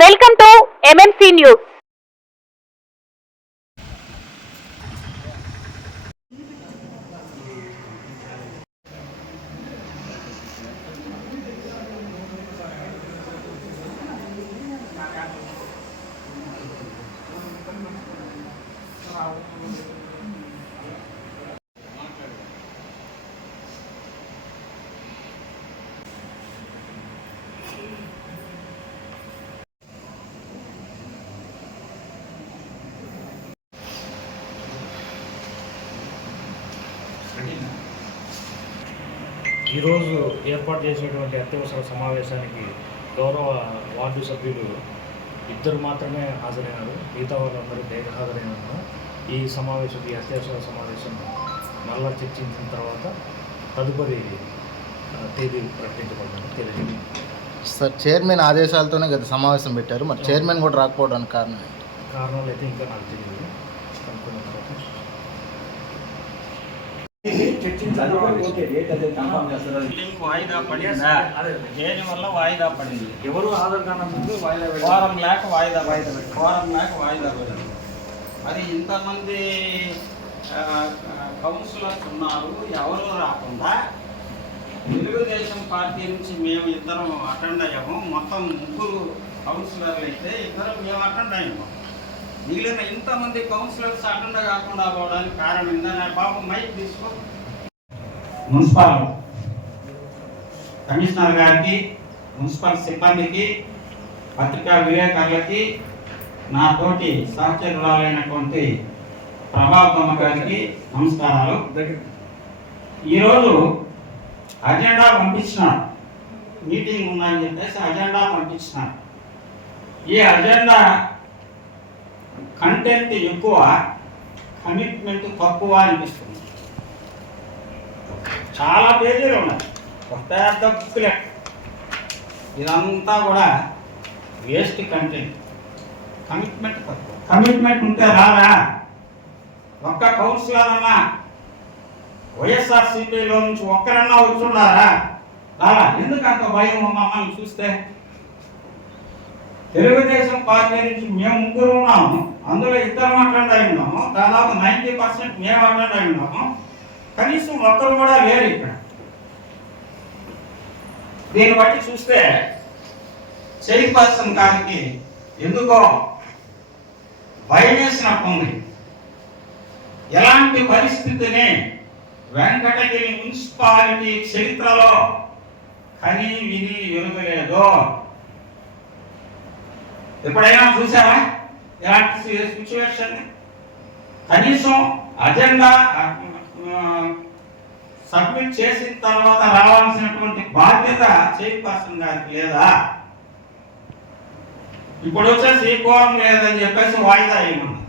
Welcome to MMC news. ఈరోజు ఏర్పాటు చేసినటువంటి అత్యవసర సమావేశానికి గౌరవ వార్డు సభ్యులు ఇద్దరు మాత్రమే హాజరైనారు. మిగతా వాళ్ళందరూ హాజరైనారు. ఈ అత్యవసర సమావేశం మళ్ళా చర్చించిన తర్వాత తదుపరి తేదీ ప్రకటించబడింది తెలియజేయండి. సార్, చైర్మన్ ఆదేశాలతోనే గత సమావేశం పెట్టారు. మరి చైర్మన్ కూడా రాకపోవడానికి కారణాలు అయితే ఇంకా నాకు తెలియదు. కనుక్కున్న తర్వాత వాయిదా పడిందా? దేని వల్ల వాయిదా పడింది? ఎవరు హాజరు కాన ముందు వారం లేక వాయిదా పడింది. మరి ఇంతమంది కౌన్సిలర్స్ ఉన్నారు, ఎవరు రాకుండా తెలుగుదేశం పార్టీ నుంచి మేము ఇద్దరం అటెండ్ అయ్యాము. మొత్తం ముగ్గురు కౌన్సిలర్లు అయితే ఇద్దరు మేము అటెండ్ అయ్యాము. మిగిలిన ఇంతమంది కౌన్సిలర్స్ అటెండ్ కాకుండా పోవడానికి కారణం ఏంటంటే, బాబు మైక్ తీసుకో. మున్సిపల్ కమిషనర్ గారికి, మున్సిపల్ సిబ్బందికి, పత్రికా విలేకరులకి, నా తోటి సహచరులైనటువంటి ప్రభావమ్మ గారికి నమస్కారాలు. ఈరోజు అజెండా పంపించినారు, మీటింగ్ ఉందని చెప్పేసి అజెండా పంపించినారు. ఈ అజెండా కంటెంట్ ఎక్కువ, కమిట్మెంట్ తక్కువ అనిపిస్తుంది. చాలా పేజీలు ఉన్నాయి, ఒక పెద్ద బుక్లెట్. ఇదంతా కూడా వేస్ట్ కంటెంట్. కమిట్మెంట్ తక్కువ. కమిట్మెంట్ ఉంటే రాదా? ఒక్క కౌన్సిలర్ అన్నా వైఎస్ఆర్సీపీలో నుంచి ఒక్కరన్నా వచ్చున్నారా? రాలా. ఎందుకు అంత భయం మమ్మల్ని చూస్తే? తెలుగుదేశం పార్టీ నుంచి మేము ముగ్గురు ఉన్నాము, అందులో ఇద్దరు అటెండ్ అయి ఉన్నాము. దాదాపు 90% మేము అటెండ్ అయి ఉన్నాము. కనీసం ఒక్కరు కూడా లేరు ఇక్కడ. దీన్ని బట్టి చూస్తే చైర్పర్సన్ గారికి ఎందుకో భయం వేసినట్టుంది. ఎలాంటి పరిస్థితిని వెంకటగిరి మున్సిపాలిటీ చరిత్రలో కని విని ఎరుగలేదు. ఎప్పుడైనా చూసారా ఇలాంటి సిచ్యువేషన్? కనీసం అజెండా సబ్మిట్ చేసిన తర్వాత రావాల్సినటువంటి బాధ్యత చైర్పర్సన్ గారికి లేదా? ఇప్పుడు వచ్చేసి కోరం లేదని చెప్పేసి వాయిదా ఇవ్వమన్నారు.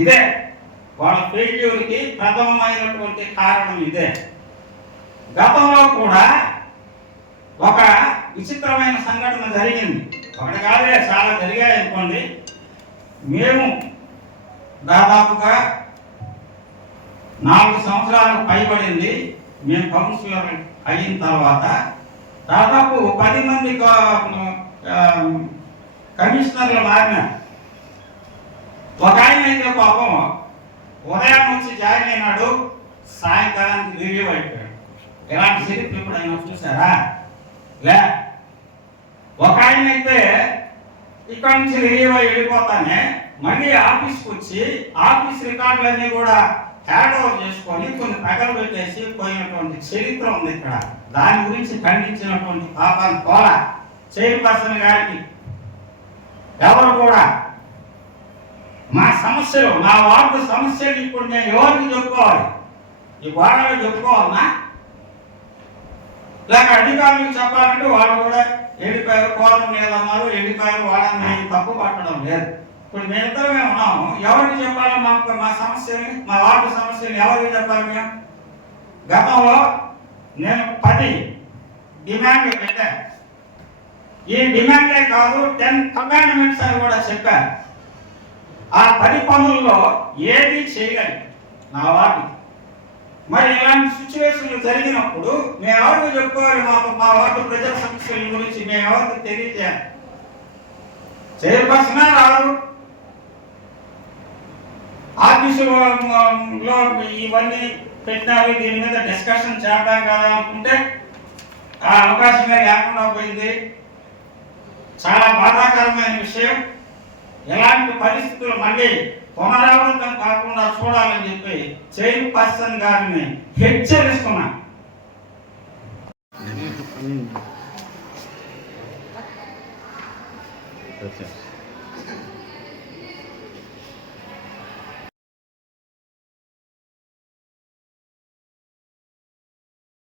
ఇదే వాళ్ళ ఫెయిల్యూర్కి ప్రథమమైనటువంటి కారణం. ఇదే గతంలో కూడా ఒక విచిత్రమైన సంఘటన జరిగింది. ఒకటి కాదే, చాలా జరిగాయి అనుకోండి. మేము దాదాపుగా 4 సంవత్సరాలకు పైబడింది మేము కౌన్సిలర్ అయిన తర్వాత. దాదాపు 10 మంది కమిషనర్లు మారినారు. ఒక ఆయన అయితే పాపం ఉదయం నుంచి జాయిన్ అయినాడు, సాయంకాలానికి రివ్యూ అయిపోయాడు. ఎలాంటి చరిత్ర ఎప్పుడైనా చూసారా? లే. ఒక ఆయన అయితే ఇక్కడ నుంచి రివ్యూ అయి వెళ్ళిపోతానే మళ్ళీ ఆఫీస్కి వచ్చి ఆఫీస్ రికార్డులన్నీ కూడా హ్యాండ్ ఓవర్ చేసుకొని కొన్ని పగలు పెట్టేసి పోయినటువంటి చరిత్ర ఉంది ఇక్కడ. దాని గురించి ఖండించినటువంటి పాపాన్ని పోల చైర్పర్సన్ గారికి ఎవరు కూడా మా సమస్యలు, మా వార్డు సమస్యలు ఇప్పుడు మేము ఎవరికి చెప్పుకోవాలి? ఈ వార్డులో చెప్పుకోవాలన్నా లేక అధికారులకు చెప్పాలంటే వాళ్ళు కూడా ఎండిపోయారు, కోరం లేదన్నారు, ఎండిపోయారు, వాళ్ళని మేము తప్పు పట్టడం లేదు. ఇప్పుడు మేమిద్దరమే ఉన్నాము. ఎవరికి చెప్పాలి? మా సమస్యని, మా వార్డు సమస్యని ఎవరికి చెప్పాలి? మేము గతంలో నేను 10 డిమాండ్లు పెట్టాను. ఈ డిమాండే కాదు, 10 కమాండ్మెంట్స్ అని కూడా చెప్పాను. ఆ 10 పనుల్లో ఏది చేయలేదు నా వార్డు. మరి ఇలాంటి సిచ్యువేషన్లు జరిగినప్పుడు మేము ఎవరికి చెప్పుకోవాలి? మా వార్డు ప్రజల సమస్యల గురించి మేము ఎవరికి తెలియజేయాలి? చైర్పర్సనే రాదు. ఆఫీసులో ఇవన్నీ పెట్టినారు, దీని మీద డిస్కషన్ చేద్దాం కదా అనుకుంటే ఆ అవకాశమే లేకుండా పోయింది. చాలా బాధాకరమైన విషయం. ఎలాంటి పరిస్థితులు మళ్ళీ పునరావృతం కాకుండా చూడాలని చెప్పి చైర్పర్సన్ గారిని హెచ్చరిస్తున్నా.